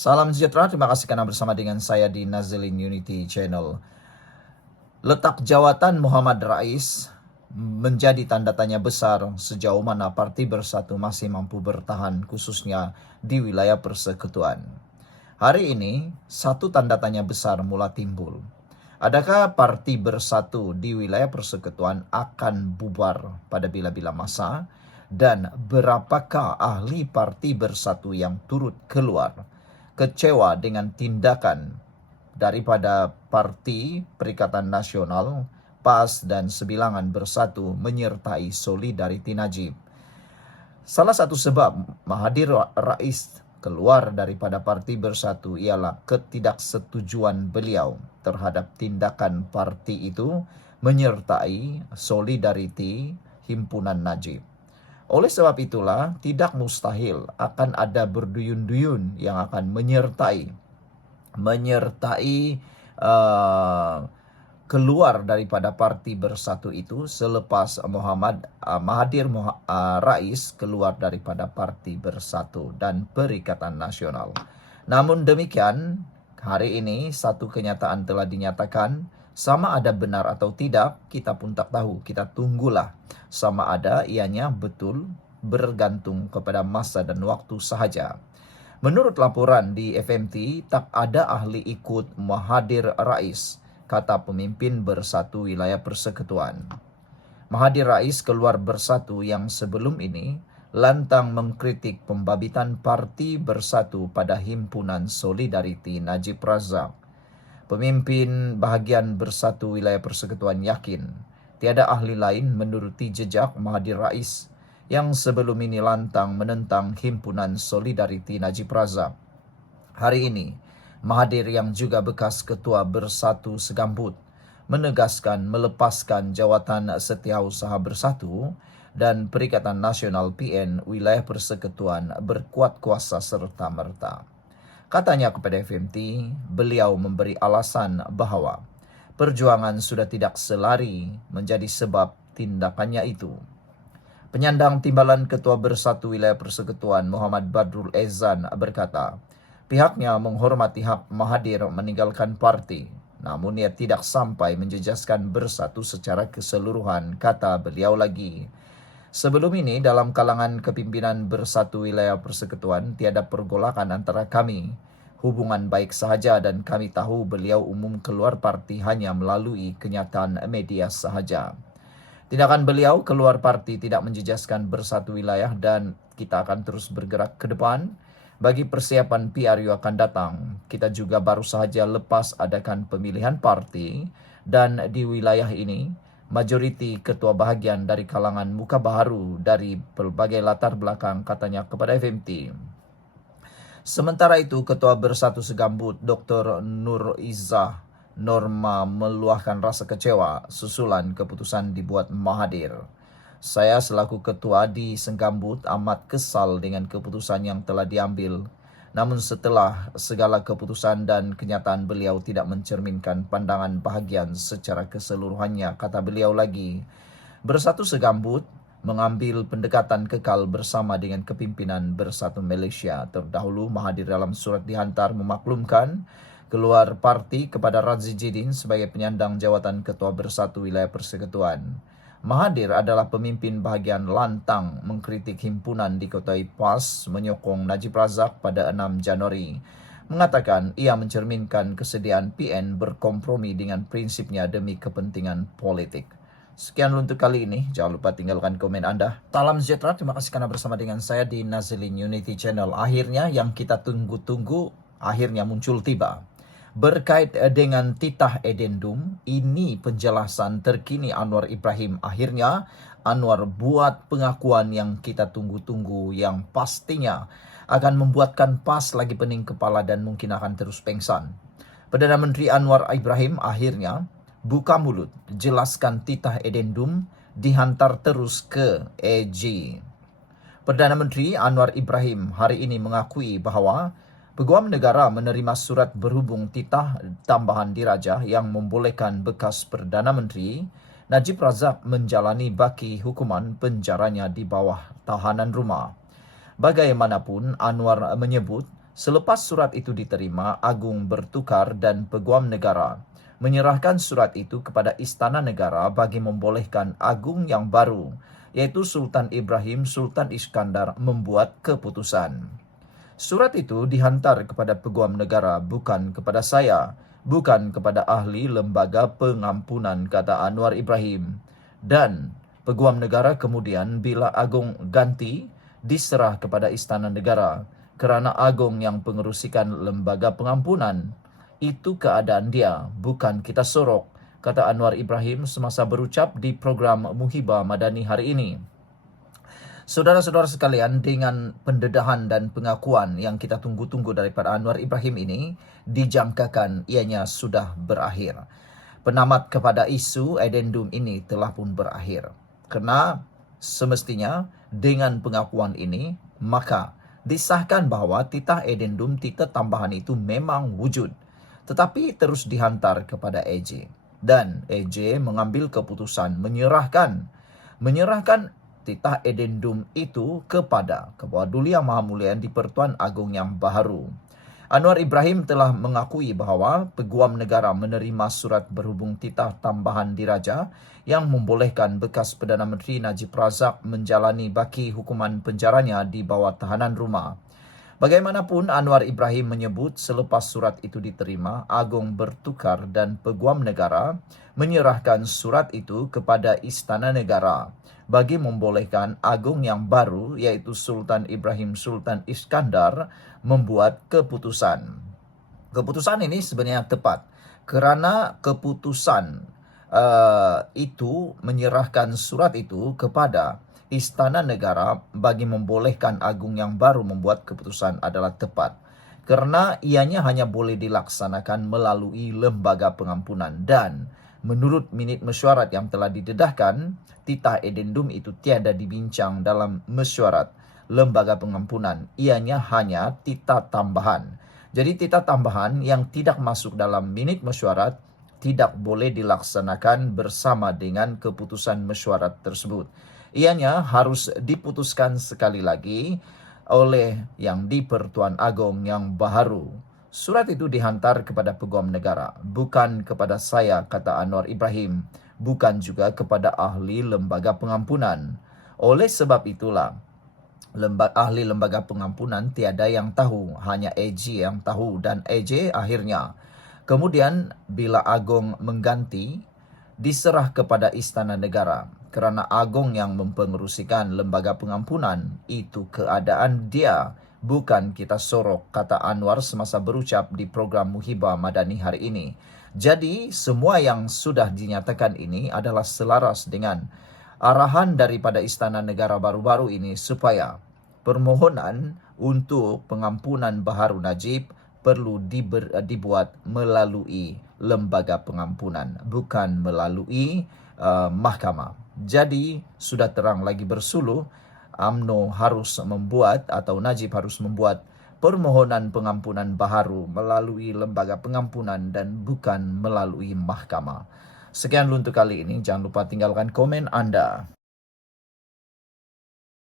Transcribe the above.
Salam sejahtera, terima kasih karena bersama dengan saya di Nazilin Unity Channel. Letak jawatan Muhammad Rais menjadi tanda tanya besar sejauh mana Parti Bersatu masih mampu bertahan khususnya di wilayah persekutuan. Hari ini, satu tanda tanya besar mulai timbul. Adakah Parti Bersatu di wilayah persekutuan akan bubar pada bila-bila masa? Dan berapakah ahli Parti Bersatu yang turut keluar kecewa dengan tindakan daripada Parti Perikatan Nasional, PAS dan Sebilangan Bersatu menyertai Solidariti Najib? Salah satu sebab Mahathir Rais keluar daripada Parti Bersatu ialah ketidaksetujuan beliau terhadap tindakan parti itu menyertai Solidariti Himpunan Najib. Oleh sebab itulah, tidak mustahil akan ada berduyun-duyun yang akan menyertai keluar daripada Parti Bersatu itu selepas Mahathir Rais keluar daripada Parti Bersatu dan Perikatan Nasional. Namun demikian, hari ini satu kenyataan telah dinyatakan. Sama ada benar atau tidak, kita pun tak tahu. Kita tunggulah. Sama ada ianya betul, bergantung kepada masa dan waktu sahaja. Menurut laporan di FMT, tak ada ahli ikut Mahathir Rais, kata pemimpin Bersatu Wilayah Persekutuan. Mahathir Rais keluar Bersatu yang sebelum ini lantang mengkritik pembabitan Parti Bersatu pada Himpunan Solidariti Najib Razak. Pemimpin bahagian Bersatu Wilayah Persekutuan yakin tiada ahli lain menuruti jejak Mahathir Rais yang sebelum ini lantang menentang Himpunan Solidariti Najib Razak. Hari ini, Mahathir yang juga bekas Ketua Bersatu Segambut menegaskan melepaskan jawatan Setiausaha Bersatu dan Perikatan Nasional PN Wilayah Persekutuan berkuat kuasa serta-merta. Katanya kepada FMT, beliau memberi alasan bahawa perjuangan sudah tidak selari menjadi sebab tindakannya itu. Penyandang timbalan Ketua Bersatu Wilayah Persekutuan Muhammad Badrul Ezan berkata, pihaknya menghormati hak Mahathir meninggalkan parti, namun ia tidak sampai menjejaskan Bersatu secara keseluruhan, kata beliau lagi. Sebelum ini, dalam kalangan kepimpinan Bersatu Wilayah Persekutuan, tiada pergolakan antara kami. Hubungan baik sahaja dan kami tahu beliau umum keluar parti hanya melalui kenyataan media sahaja. Tindakan beliau keluar parti tidak menjejaskan Bersatu Wilayah dan kita akan terus bergerak ke depan. Bagi persiapan PRU akan datang, kita juga baru sahaja lepas adakan pemilihan parti dan di wilayah ini, majoriti ketua bahagian dari kalangan muka baharu dari berbagai latar belakang, katanya kepada FMT. Sementara itu, Ketua Bersatu Segambut Dr. Nur Izzah Norma meluahkan rasa kecewa susulan keputusan dibuat Mahathir. Saya selaku ketua di Segambut amat kesal dengan keputusan yang telah diambil. Namun setelah segala keputusan dan kenyataan beliau tidak mencerminkan pandangan bahagian secara keseluruhannya, kata beliau lagi. Bersatu Segambut mengambil pendekatan kekal bersama dengan kepimpinan Bersatu Malaysia. Terdahulu Mahathir dalam surat dihantar memaklumkan keluar parti kepada Razzie Jidin sebagai penyandang jawatan Ketua Bersatu Wilayah Persekutuan. Mahathir adalah pemimpin bahagian lantang mengkritik himpunan diketuai PAS menyokong Najib Razak pada 6 Januari. Mengatakan ia mencerminkan kesediaan PN berkompromi dengan prinsipnya demi kepentingan politik. Sekian untuk kali ini. Jangan lupa tinggalkan komen Anda. Salam sejahtera. Terima kasih karena bersama dengan saya di Nazilin Unity Channel. Akhirnya yang kita tunggu-tunggu akhirnya muncul tiba. Berkait dengan titah edendum, ini penjelasan terkini Anwar Ibrahim. Akhirnya Anwar buat pengakuan yang kita tunggu-tunggu yang pastinya akan membuatkan PAS lagi pening kepala dan mungkin akan terus pengsan. Perdana Menteri Anwar Ibrahim akhirnya buka mulut, jelaskan titah edendum dihantar terus ke AG. Perdana Menteri Anwar Ibrahim hari ini mengakui bahawa Peguam Negara menerima surat berhubung titah tambahan diraja yang membolehkan bekas Perdana Menteri Najib Razak menjalani baki hukuman penjaranya di bawah tahanan rumah. Bagaimanapun, Anwar menyebut Selepas surat itu diterima, Agung bertukar dan Peguam Negara menyerahkan surat itu kepada Istana Negara bagi membolehkan Agung yang baru, yaitu Sultan Ibrahim Sultan Iskandar, membuat keputusan. Surat itu dihantar kepada Peguam Negara, bukan kepada saya, bukan kepada ahli lembaga pengampunan, kata Anwar Ibrahim. Dan Peguam Negara kemudian bila Agung ganti diserah kepada Istana Negara, kerana Agung yang pengerusikan lembaga pengampunan. Itu keadaan dia, bukan kita sorok, kata Anwar Ibrahim semasa berucap di program Muhibah Madani hari ini. Saudara-saudara sekalian, dengan pendedahan dan pengakuan yang kita tunggu-tunggu daripada Anwar Ibrahim ini, dijangkakan ianya sudah berakhir. Penamat kepada isu addendum ini telah pun berakhir. Kerana semestinya dengan pengakuan ini, maka disahkan bahawa titah addendum, titah tambahan itu memang wujud, tetapi terus dihantar kepada AJ. Dan AJ mengambil keputusan menyerahkan titah addendum itu kepada Kepala Duli Yang Maha Mulia di-Pertuan Agong yang baharu. Anwar Ibrahim telah mengakui bahawa Peguam Negara menerima surat berhubung titah tambahan diraja yang membolehkan bekas Perdana Menteri Najib Razak menjalani baki hukuman penjaranya di bawah tahanan rumah. Bagaimanapun, Anwar Ibrahim menyebut selepas surat itu diterima, Agung bertukar dan Peguam Negara menyerahkan surat itu kepada Istana Negara bagi membolehkan Agung yang baru, iaitu Sultan Ibrahim Sultan Iskandar, membuat keputusan. Keputusan ini sebenarnya tepat kerana keputusan itu menyerahkan surat itu kepada Istana Negara bagi membolehkan Agung yang baru membuat keputusan adalah tepat. Kerana ianya hanya boleh dilaksanakan melalui lembaga pengampunan dan menurut minit mesyuarat yang telah didedahkan, titah addendum itu tiada dibincang dalam mesyuarat lembaga pengampunan. Ianya hanya titah tambahan. Jadi titah tambahan yang tidak masuk dalam minit mesyuarat tidak boleh dilaksanakan bersama dengan keputusan mesyuarat tersebut. Ianya harus diputuskan sekali lagi oleh yang di-Pertuan Agong yang baharu. Surat itu dihantar kepada Peguam Negara, bukan kepada saya, kata Anwar Ibrahim, bukan juga kepada ahli lembaga pengampunan. Oleh sebab itulah, ahli lembaga pengampunan tiada yang tahu, hanya AJ yang tahu, dan AJ akhirnya kemudian bila Agong mengganti, diserah kepada Istana Negara. Kerana Agong yang mempengerusikan lembaga pengampunan, itu keadaan dia, bukan kita sorok, kata Anwar semasa berucap di program Muhibah Madani hari ini. Jadi, semua yang sudah dinyatakan ini adalah selaras dengan arahan daripada Istana Negara baru-baru ini supaya permohonan untuk pengampunan baharu Najib perlu dibuat melalui lembaga pengampunan, bukan melalui mahkamah. Jadi, sudah terang lagi bersuluh, UMNO harus membuat atau Najib harus membuat permohonan pengampunan baharu melalui lembaga pengampunan dan bukan melalui mahkamah. Sekian untuk kali ini. Jangan lupa tinggalkan komen Anda.